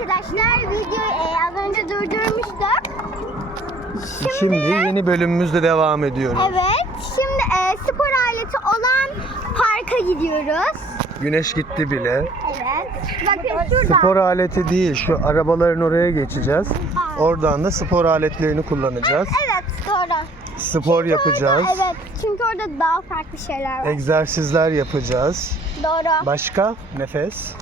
arkadaşlar videoyu e, az önce durdurmuştuk. Şimdi yeni bölümümüzle devam ediyoruz. Evet. Şimdi e, spor aleti olan parka gidiyoruz. Güneş gitti bile. Evet. Bakın şurada. Spor aleti değil, şu arabaların oraya geçeceğiz. Oradan da spor aletlerini kullanacağız. Evet doğru. Spor yapacağız. Evet. Çünkü orada daha farklı şeyler var. Egzersizler yapacağız. Doğru. Başka? Nefes.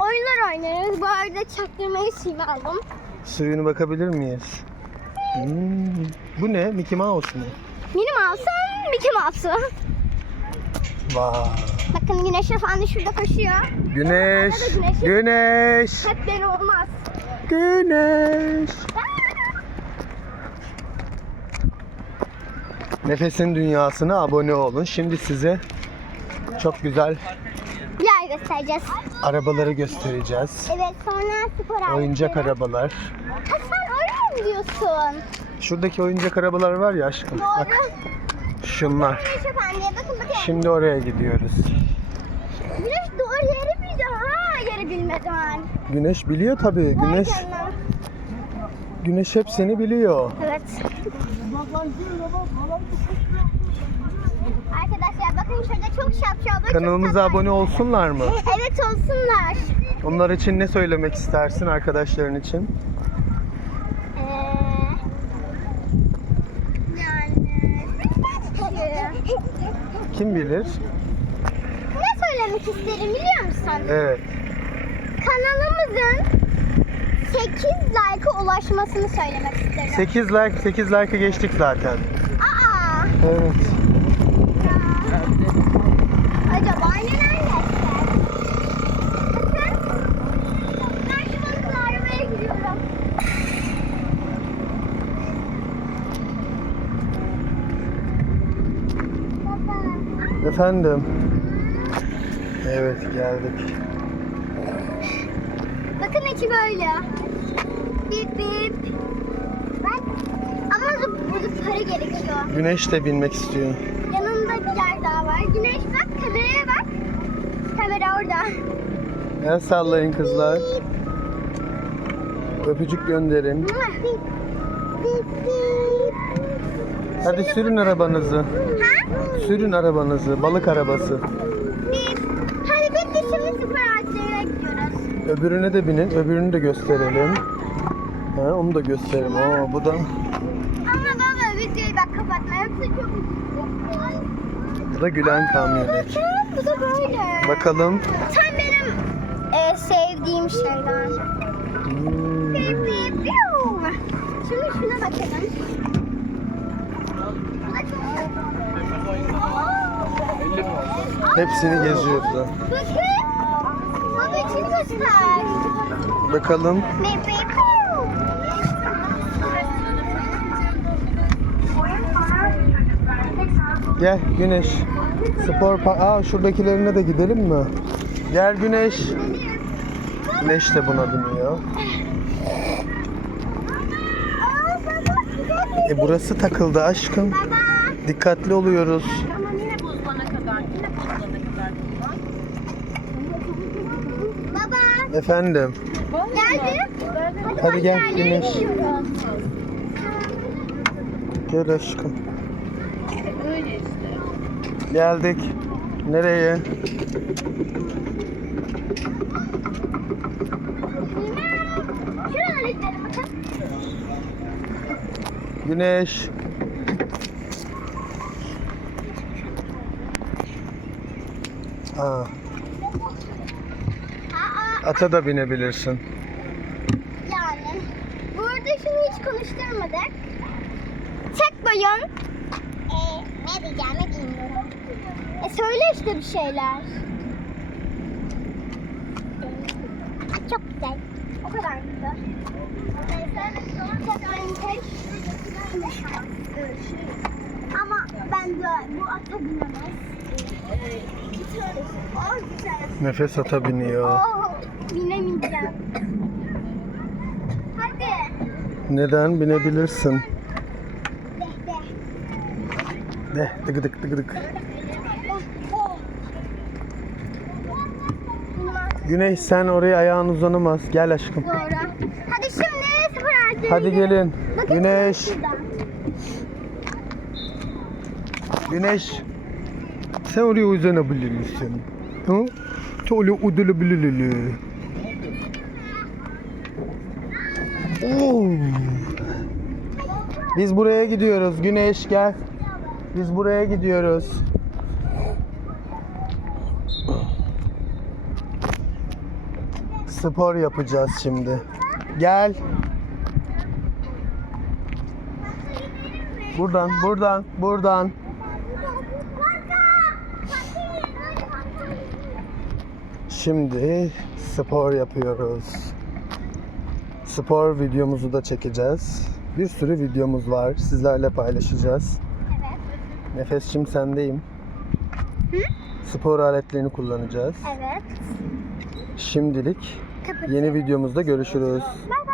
Oyunlar oynarız. Bu arada çaktırmayı suyunu aldım. Suyunu bakabilir miyiz? Hmm. Bu ne? Mickey Mouse mu? Minnie Mouse'un Mickey Mouse'u. Vay. Bakın Güneş Efendi şurada koşuyor. Güneş. Güneş. Hep ben olmaz. Güneş. Nefesin dünyasına abone olun. Şimdi size çok güzel göstereceğiz. arabaları göstereceğiz. Evet sonra spor aleti. Oyuncak arabalar. Ha, sen oraya mı gidiyorsun? Şuradaki oyuncak arabalar var ya aşkım. Doğru. Bak şunlar. Şimdi oraya gidiyoruz. Güneş doğru yeri bildi ha yeri bilmeden. Güneş biliyor tabii. Güneş. Güneş hepsini biliyor. Evet. Arkadaşlar bakın şurada çok şapşal Kanalımıza abone olsunlar mı? Evet olsunlar. Onlar için ne söylemek istersin arkadaşların için? Ee, Kim bilir? ne söylemek isterim biliyor musun? Evet. Kanalımızın 8 like'a ulaşmasını söylemek isterim. 8 like 8 like'ı geçtik zaten. Aa, Evet. acaba neler yapacak? Bakın. Ben şu balıklı arabaya gidiyorum. Baba. Efendim. Evet geldik. Bakın içi böyle. Bip bip. Bak. Ama bu- burada para gerekiyor. Güneş de binmek istiyor. Yanında bir yer daha var. Güneş bak kameraya bak. Kamera orada. El sallayın kızlar. Öpücük gönderin. Bip bip bip. Hadi sürün arabanızı. Ha? Sürün arabanızı. Balık arabası. Bip. Hadi bitti şimdi spor aletlerine gidiyoruz. Öbürüne de binin. Öbürünü de gösterelim. Ha, onu da gösterelim. Oo, bu da Ama baba videoyu bak kapatma yoksa çok bu da Gülen kamyonet. Bakın bu da böyle. Bakalım. Tam benim e, sevdiğim şeyler. Hepsini geziyoruz. da. Bakın. Baba için göster. Bakalım. Gel Güneş. Spor park. Aa şuradakilerine de gidelim mi? Gel Güneş. Güneş de buna biniyor. E burası takıldı aşkım. Dikkatli oluyoruz. Ama yine buzlana kadar, yine buzlana kadar. Baba. Efendim. Geldi. Hadi gel, Güneş. Gel aşkım. Öyle işte. Geldik. Nereye? Güneş. Aa, Aa, ata da binebilirsin. yani. Burada şunu hiç konuşturmadık. Tek boyun. Ee, ne diyeceğimi bilmiyorum. E söyle işte bir şeyler. Çok güzel. O kadar güzel. Ama ben de bu ata binemez. Nefes ata biniyor. Oh, binemeyeceğim. Hadi. Neden binebilirsin? De, de. De dıgıdık dıgıdık. Bunlar Güneş sen oraya ayağın uzanamaz. Gel aşkım. Doğru. Hadi şimdi sıfır. Hadi gelin. Bakın Güneş. Güneş. Sen oraya uzanabilir misin? Oraya uzanabilir misin? Oo. Biz buraya gidiyoruz. Güneş gel. Biz buraya gidiyoruz. Spor yapacağız şimdi. Gel. Buradan, buradan, buradan. Şimdi spor yapıyoruz. Spor videomuzu da çekeceğiz. Bir sürü videomuz var. Sizlerle paylaşacağız. Evet. Nefesçim sendeyim. Spor aletlerini kullanacağız. Evet. Şimdilik yeni videomuzda görüşürüz. Bye